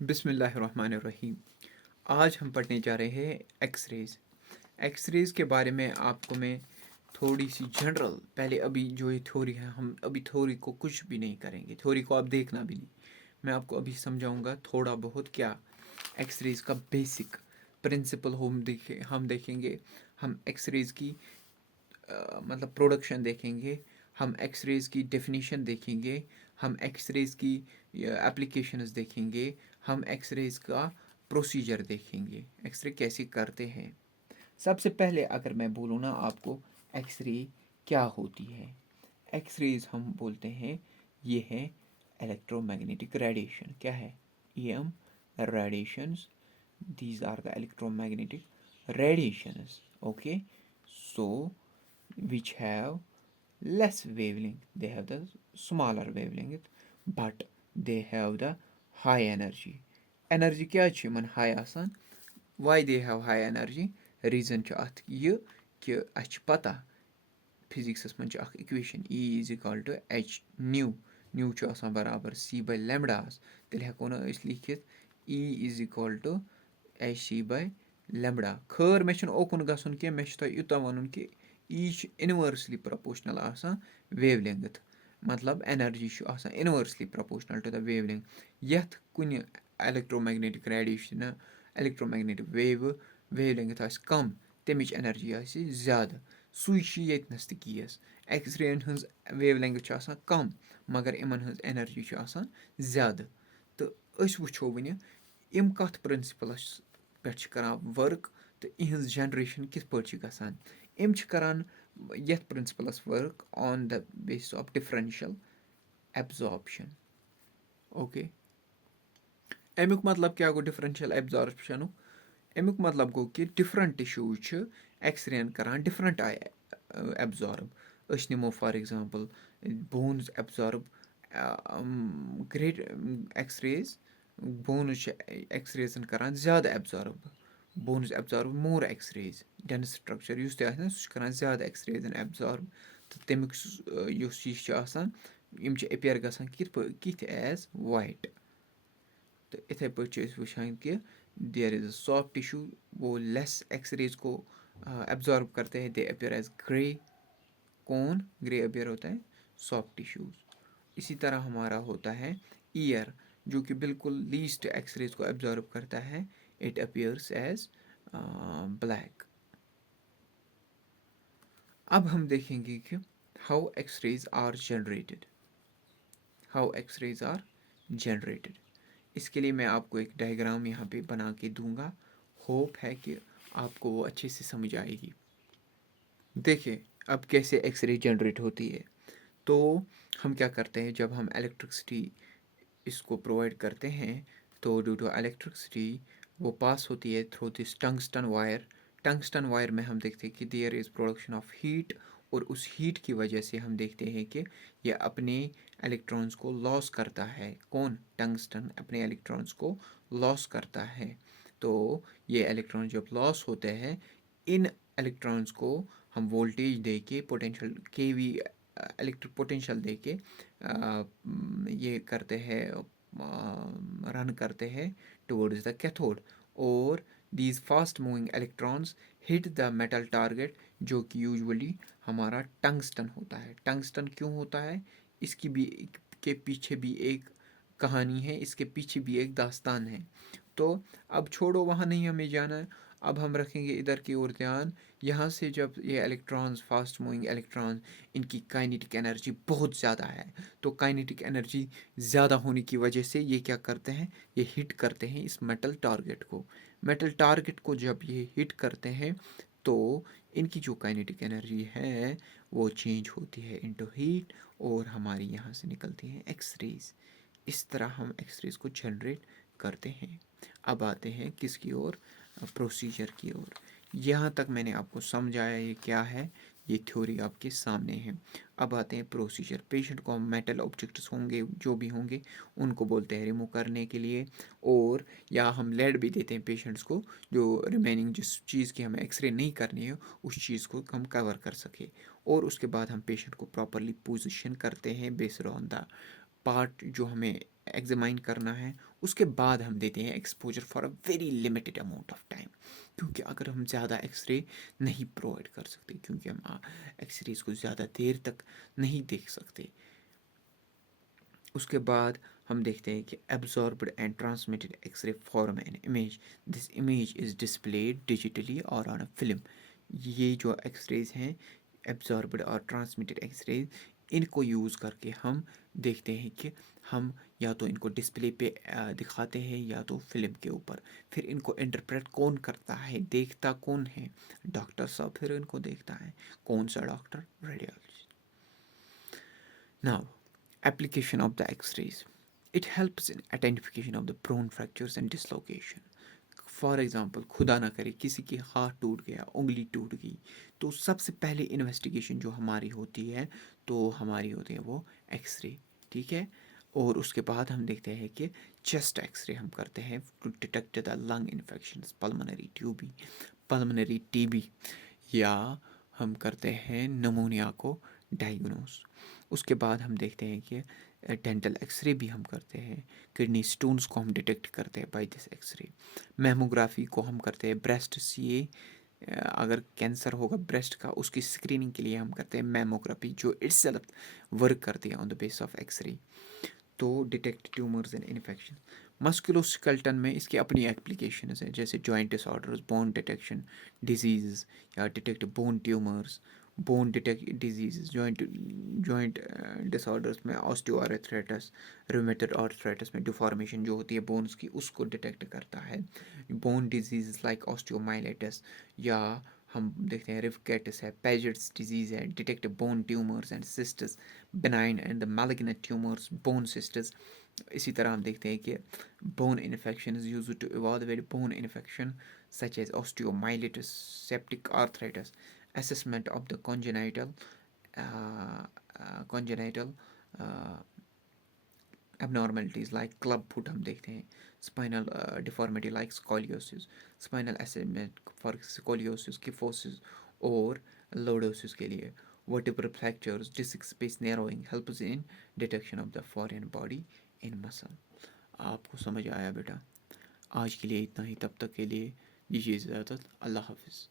बिस्मिल्लाहिर्रहमानिर्रहीम। आज हम पढ़ने जा रहे हैं एक्सरेज़। एक्सरेज़ के बारे में आपको मैं थोड़ी सी जनरल पहले अभी जो ये थ्योरी है, हम अभी थ्योरी को कुछ भी नहीं करेंगे, थ्योरी को आप देखना भी नहीं। मैं आपको अभी समझाऊंगा थोड़ा बहुत क्या एक्सरेज़ का बेसिक प्रिंसिपल हम देखेंगे। हम एक्सरेज़ की मतलब प्रोडक्शन देखेंगे, हम एक्सरेज़ की डेफिनेशन देखेंगे, हम एक्सरेज़ की एप्लीकेशंस देखेंगे, हम एक्सरेज़ का प्रोसीजर देखेंगे, एक्सरे कैसे करते हैं। सबसे पहले अगर मैं बोलूँ ना आपको एक्सरे क्या होती है, एक्सरेज हम बोलते हैं ये है इलेक्ट्रोमैग्नेटिक रेडिएशन। क्या है? EM radiations. These are the electromagnetic radiations. Okay, so which have less wavelength, they have the smaller wavelength, but they have the high energy. Energy क्या छ यमन high आसान? Why they have high energy? Reason छ अथ ये कि अछ पता फिजिक्सस मन छ equation E is equal to H nu nu छ आसान बराबर C बाय लेमडास। तेल हेको ना अस लिखित E is equal to h c by lambda. खैर मे ओकुन गसन कि मे यूत वन कि E इनवर्सली प्रपोर्शनल आसान वेवलेंथ, मतलब energy inversely proportional to the wavelength. यथ कुन इलेक्ट्रोमैग्नेटिक रेडिएशन इलेक्ट्रोमैग्नेटिक वेवलेंथ आस कम, तमिच एनर्जी आस ज़्यादा। सुई येतनस त केस एक्सरेन हज वेवलेंथ कम मगर इमन हज एनर्जी ज़्यादा। तो वो वन इम कत प्रिंसिपलस पे करान वर्क तो इहज जनरेशन कित पे गसान। इम करान यथ principles work on the basis of differential absorption. Okay, अमुक मतलब क्या गो डिफरेंशियल एब्जॉर्प्शन? अमुक मतलब गो कि डिफरेंट टिश्यूज एक्सरेन करान डिफरेंट आय एब्जॉर्ब। नमो for example bones absorb great X-rays, bones एक्सरेजन करान ज़्यादा absorb, bones absorb more X-rays. Dense structure युस तह करान ज़्यादा एक्सरेजन एब्जॉर्ब। तो तमिक युस चीज यम अपेयर गसान कित एज वाइट। तो इथे पे वुचान कि there is a soft tissue, वो लेस एक्सरेज को एब्जॉर्ब करते हैं, दे अपेयर एज ग्रे। कौन ग्रे अपेयर होता है? Soft tissues. इसी तरह हमारा होता है ईयर, जो कि बिल्कुल लीस्ट एक्सरेज को एब्जॉर्ब करता है, इट अपियर्स एज ब्लैक। अब हम देखेंगे कि how X-rays are generated, how X-rays are generated. इसके लिए मैं आपको एक डायग्राम यहाँ पे बना के दूंगा, होप है कि आपको वो अच्छे से समझ आएगी। देखिए अब कैसे एक्सरे जनरेट होती है। तो हम क्या करते हैं, जब हम इलेक्ट्रिसिटी इसको प्रोवाइड करते हैं तो ड्यू टू इलेक्ट्रिसिटी वो पास होती है through this tungsten wire. Tungsten wire में हम देखते हैं कि there is production of heat, और उस हीट की वजह से हम देखते हैं कि यह अपने इलेक्ट्रॉन्स को लॉस करता है। कौन? टंगस्टन अपने इलेक्ट्रॉन्स को लॉस करता है। तो ये इलेक्ट्रॉन जब लॉस होते हैं, इन इलेक्ट्रॉन्स को हम वोल्टेज दे के पोटेंशियल केवी इलेक्ट्रिक पोटेंशियल दे के ये करते हैं, रन करते हैं टुवर्ड्स द कैथोड। और these fast moving electrons hit the metal target, जो कि यूजुअली हमारा टंगस्टन होता है। टंगस्टन क्यों होता है? इसकी भी के पीछे भी एक कहानी है, इसके पीछे भी एक दास्तान है। तो अब छोड़ो, वहाँ नहीं हमें जाना है। अब हम रखेंगे इधर की ओर ध्यान। यहाँ से जब ये इलेक्ट्रॉन्स, फास्ट मूविंग इलेक्ट्रॉन्स, इनकी काइनेटिक एनर्जी बहुत ज़्यादा है। तो काइनेटिक एनर्जी ज़्यादा होने की वजह से ये क्या करते हैं, ये हिट करते हैं इस मेटल टारगेट को। मेटल टारगेट को जब ये हिट करते हैं तो इनकी जो काइनेटिक एनर्जी है वो चेंज होती है इनटू हीट, और हमारी यहाँ से निकलती हैं एक्सरेज। इस तरह हम एक्सरेज को जनरेट करते हैं। अब आते हैं किसकी ओर? प्रोसीजर की ओर। यहाँ तक मैंने आपको समझाया ये क्या है, ये थ्योरी आपके सामने है। अब आते हैं प्रोसीजर। पेशेंट को हम मेटल ऑब्जेक्ट्स होंगे जो भी होंगे उनको बोलते हैं रिमूव करने के लिए, और या हम लेड भी देते हैं पेशेंट्स को, जो रिमेनिंग जिस चीज़ की हमें एक्सरे नहीं करनी है उस चीज़ को हम कवर कर सके। और उसके बाद हम पेशेंट को प्रॉपरली पोजिशन करते हैं बेस्ड ऑन द पार्ट जो हमें एग्जामाइन करना है, उसके बाद हम देते हैं exposure for a very limited amount of time. क्योंकि अगर हम ज़्यादा एक्सरे नहीं प्रोवाइड कर सकते, क्योंकि हम एक्सरेज को ज़्यादा देर तक नहीं देख सकते। उसके बाद हम देखते हैं कि absorbed and transmitted X-ray form an image, this image is displayed digitally और ऑन अ फिल्म। ये जो एक्सरेज हैं, एब्जॉर्ब्ड और ट्रांसमिटेड एक्सरेज, इनको यूज़ करके हम देखते हैं कि हम या तो इनको डिस्प्ले पे दिखाते हैं या तो फिल्म के ऊपर। फिर इनको इंटरप्रेट कौन करता है, देखता कौन है? डॉक्टर साहब फिर इनको देखता है। कौन सा doctor? Radiologist. Now, application of the X-rays. It helps in identification of the prone fractures and dislocation. For example, खुदा ना करे किसी की हाथ टूट गया, उंगली टूट गई, तो सबसे पहले इन्वेस्टिगेशन जो हमारी होती है, तो हमारी होती है वो एक्सरे। ठीक है। और उसके बाद हम देखते हैं कि चेस्ट एक्सरे हम करते हैं to detect the lung infection, pulmonary TB, या हम करते हैं नमोनिया को डायग्नोस। उसके बाद हम देखते हैं कि डेंटल एक्सरे भी हम करते हैं, किडनी स्टोन्स को हम डिटेक्ट करते हैं बाय दिस एक्सरे। मैमोग्राफी को हम करते हैं ब्रेस्ट सी, अगर कैंसर होगा ब्रेस्ट का, उसकी स्क्रीनिंग के लिए हम करते हैं मैमोग्राफी, जो इट्सेल्फ वर्क करती है on the base of X-ray, तो detect tumours and infection. Musculoskeleton में इसकी अपनी एप्लीकेशन है, जैसे joint disorders, bone detection disease, या detect bone tumours, bone detect disease, joint disorders में ऑस्टियोआर्थराइटिस, रूमेटॉइड आर्थराइटिस में डिफॉर्मेशन जो होती है बोन्स की, उसको डिटेक्ट करता है। बोन डिजीज़ लाइक ऑस्टियोमाइलिटिस, या हम देखते हैं रिवकेटिस है, पेजेट्स डिजीज़ है, detect bone tumours and cysts, benign and the malignant tumours, bone cysts. इसी तरह हम देखते हैं कि bone infection is use to evaluate bone infection such as osteomyelitis, septic arthritis, assessment of the congenital abnormalities like club foot हम देखते हैं, spinal deformity like scoliosis, spinal assessment for scoliosis, kyphosis और lordosis के लिए, vertebral fractures, disc space narrowing helps in detection of the foreign body in muscle। आपको समझ आया बेटा? आज के लिए इतना ही, तब तक के लिए दीजिए इजाज़त। अल्लाह हाफिज़।